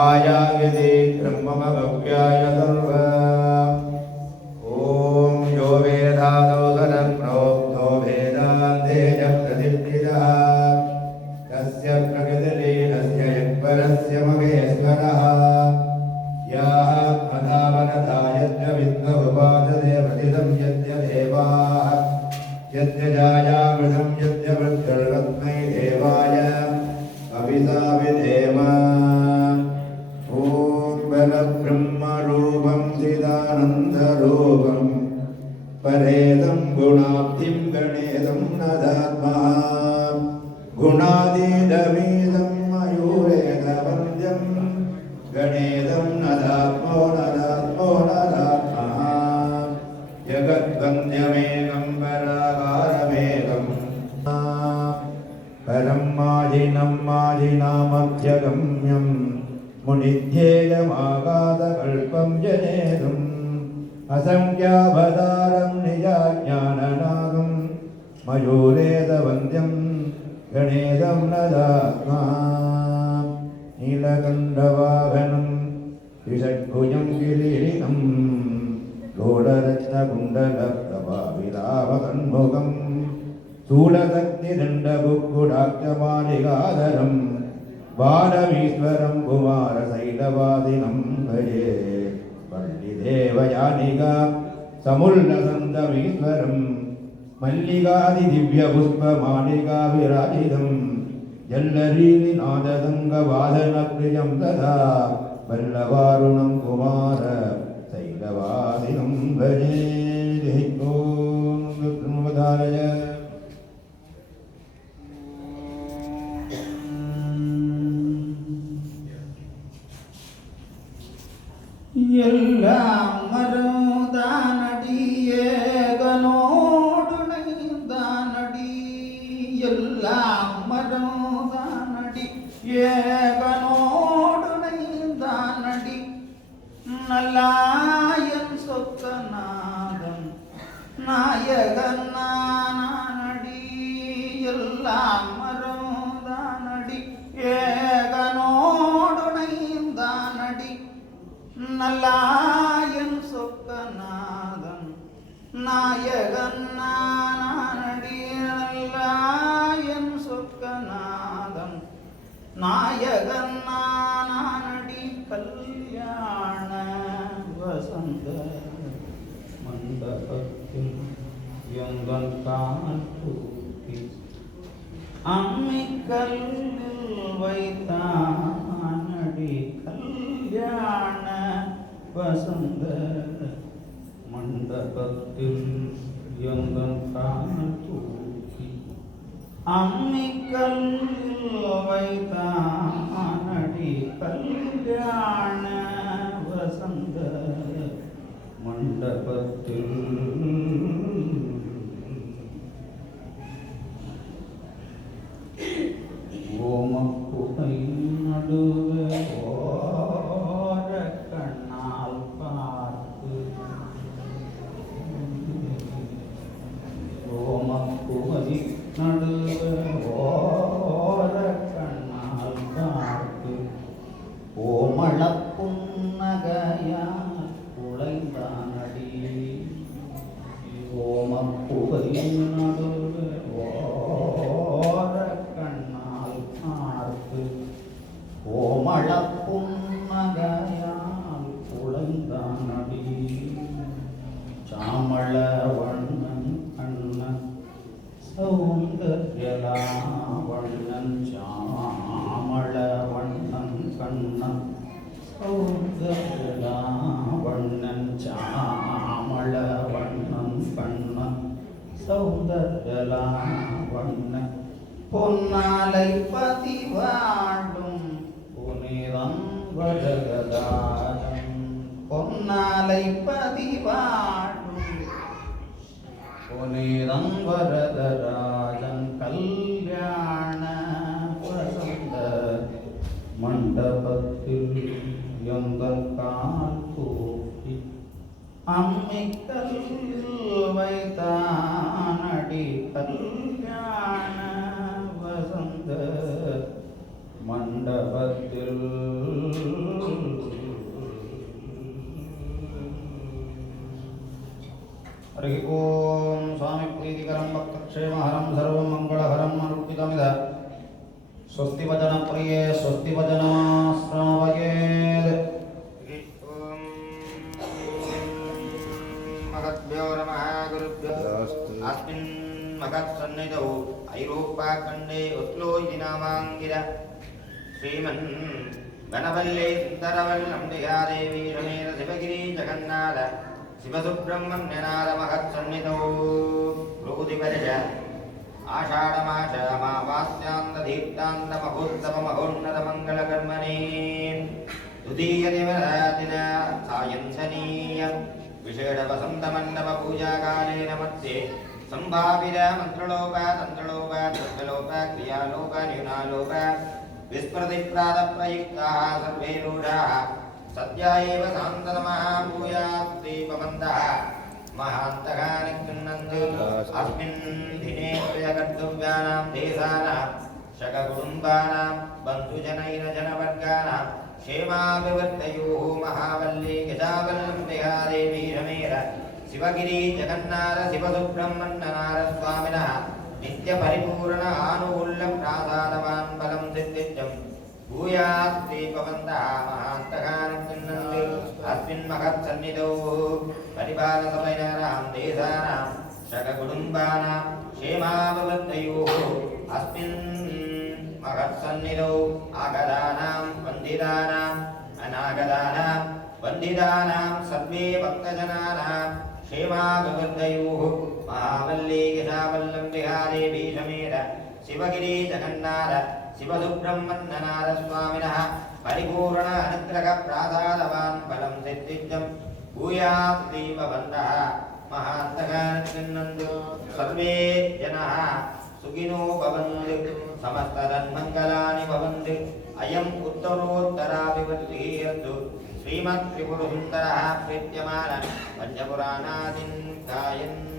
आयायते ब्रह्ममभव्याय सर्व ॐ यो वेदादौ सदप्रोक्तो वेदान्ते च प्रतिष्ठितः तस्य प्रकृतिलीनस्य यत्परस्य महेश्वरः याः मधावनता यज्ञ विद्ममुपासते प्रतिदं यज्ञ देवाः यज्ञ जायामृतं यज्ञ वृद्धर्वत्मै देवाय अभिसा विधेम ॐ परब्रह्मरूपं चिदानन्दरूपं परेदं गुणाब्धिं गणेदं नदात्मः गुणादीदमीदं मयूरेदवन्द्यं गणेदं नदात्मो नदात्मो नदात्मः जगद्वन्द्यमेकं पराकारमेकं परं माजिनं माजिनामध्यगम्यं मुनिध्येयमागाधकल्पं जनेदुम् असंख्यावतारं निजाज्ञाननादं मयूरेदवन्द्यं गणेदं नदात्मा नीलकण्ठवाहनं त्रिषड्भुजं किरीटिनं लोलरत्नकुण्डलप्रभाविरावतन्मुखं स्थूलशक्तिदण्डबुक्कुडाक्षमालिकाधरं बालमीश्वरं कुमारशैलवादिनं भजे वल्लिदेवयानिका समुल्लसन्तमीश्वरं मल्लिकादिदिव्यपुष्पमालिका विराजितं जल्लरीलिनादसङ्गवादनप्रियं तदा वल्लवारुणं कुमार शैलवासिनं भजे ॐ कृष्णवदाय எல்லாம் மருதானடியேகனோடுனை தானடி எல்லாம் மருதானடி ஏகனோடுனை தானடி நல்லாயன் சொக்கநாதன் நாயகன் நானடி எல்லாம் மருதானடி ஏகனோடுனை தானடி நல்லாயன் சொக்கநாதன் நாயகன் நானடி நல்லாயன் சொக்கநாதன் நாயகன் நானடி கல்யாண வசந்த மண்டபத்தில் எங்கள் கால் தூக்கி அம்மிக்கல்லில் வைத்தானடி கல்யாண வசந்த மண்டபத்தில் எங்கள் கால் தூக்கி அம்மிக்கல்லில் வைத்தானடி கல்யாண வசந்த மண்டபத்தில் ஓமக்குகை நடுவே ஓர கண்ணால் பார்த்து ஓமக்குகை நடுவே ஓர கண்ணால் பார்த்து ஓமள புன்னகையால் உழைந்தானடி ஓமக்குகை நடுவே ஓர கண்ணால் பார்த்து ஓமள புன்னகையால் உழைந்தானடி சாமள வண்ணன் கண்ணன் சௌந்தர்யலாவண்ணன் சாமள வண்ணன் கண்ணன் சௌந்தர்யலாவண்ணன் சாமள வண்ணன் கண்ணன் சௌந்தர்யலாவண்ணன் பொன்னாலை பதிவாடும் புனிதம் வடகதாரம் பொன்னாலை பதிவாடும் புனிதம் வரதராஜன் கல்யாண வசந்த மண்டபத்தில் எங்கள் கால் தூக்கி அம்மிக்கல்லில் வைத்தானடி கல்யாண வசந்த மண்டபத்தில் हरि ओम स्वामी प्रीतिकरं भक्तक्षेमहरं सर्वमङ्गलहरं अनुष्ठितमिद स्वस्ति वचन प्रिये स्वस्ति वचनमाश्रावयेत् महद्भ्यो नमः गुरुभ्यो अस्मिन् महत्सन्निधौ ऐरोप्याखण्डे उत्लो इति नामाङ्गिर श्रीमन् गणवल्ले सुन्दरवल्लम्बिकादेवी रमेण शिवगिरि जगन्नाथ शिवसुब्रह्मण्यनाथ महत्सन्निधौ रोधिवर्ष आषाढमास अमावास्यान्तदीप्तान्तमहोत्सवमहोन्नतमङ्गलकर्मणे द्वितीयदिवसादिन सायंसनीय विशेषवसन्तमण्डपपूजाकालेन मध्ये सम्भावित मन्त्रलोक तन्त्रलोक द्रव्यलोक क्रियालोक न्यूनालोक विस्मृतिप्रातप्रयुक्ताः सर्वे रूढाः सद्य एव शान्ततमः भूयात् दीपवन्तः महान्तकाः निगृह्णन्तु अस्मिन् दिने प्रियकर्तव्यानां देशानां शककुटुम्बानां बन्धुजनैरजनवर्गाणां क्षेमाभिवृद्धयोः महावल्ली गजावल्लम्बिका देवी रमेर शिवगिरि जगन्नाथ शिवसुब्रह्मण्यनाथ स्वामिनः नित्यपरिपूर्ण आनुकूल्यं प्रासादवान् बलं सिद्धिज्यं भूयात् दीपवन्तः महान्तकाः निगृह्णन्तु अस्मिन् महत्सन्निधौ परिपालसमयनानां देशानां शककुटुम्बानां क्षेमाभिवृद्धयोः अस्मिन् महत्सन्निधौ आगतानां वन्दितानाम् अनागतानां वन्दितानां सर्वे भक्तजनानां क्षेमाभिवृद्धयोः महावल्ली गजावल्लम्बिका देवी समेत शिवगिरि जगन्नाथ शिवसुब्रह्मण्यनाथ स्वामिनः परिपूर्ण अनुग्रह प्रासादवान् फलं सिद्धिज्यं भूयात् दीपवन्तः महान्तकाः निगृह्णन्तु सर्वे जनाः सुखिनो भवन्तु समस्तसन्मङ्गलानि भवन्तु अयम् उत्तरोत्तराभिवृद्धिरस्तु श्रीमत्त्रिपुरसुन्दरः प्रीत्यमान पञ्चपुराणादीन् गायन्तु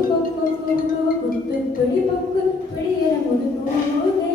கொக்கு கொக்கு கொக்கு குத்துப்பிடி பொக்கு பிடியர முதுகோகை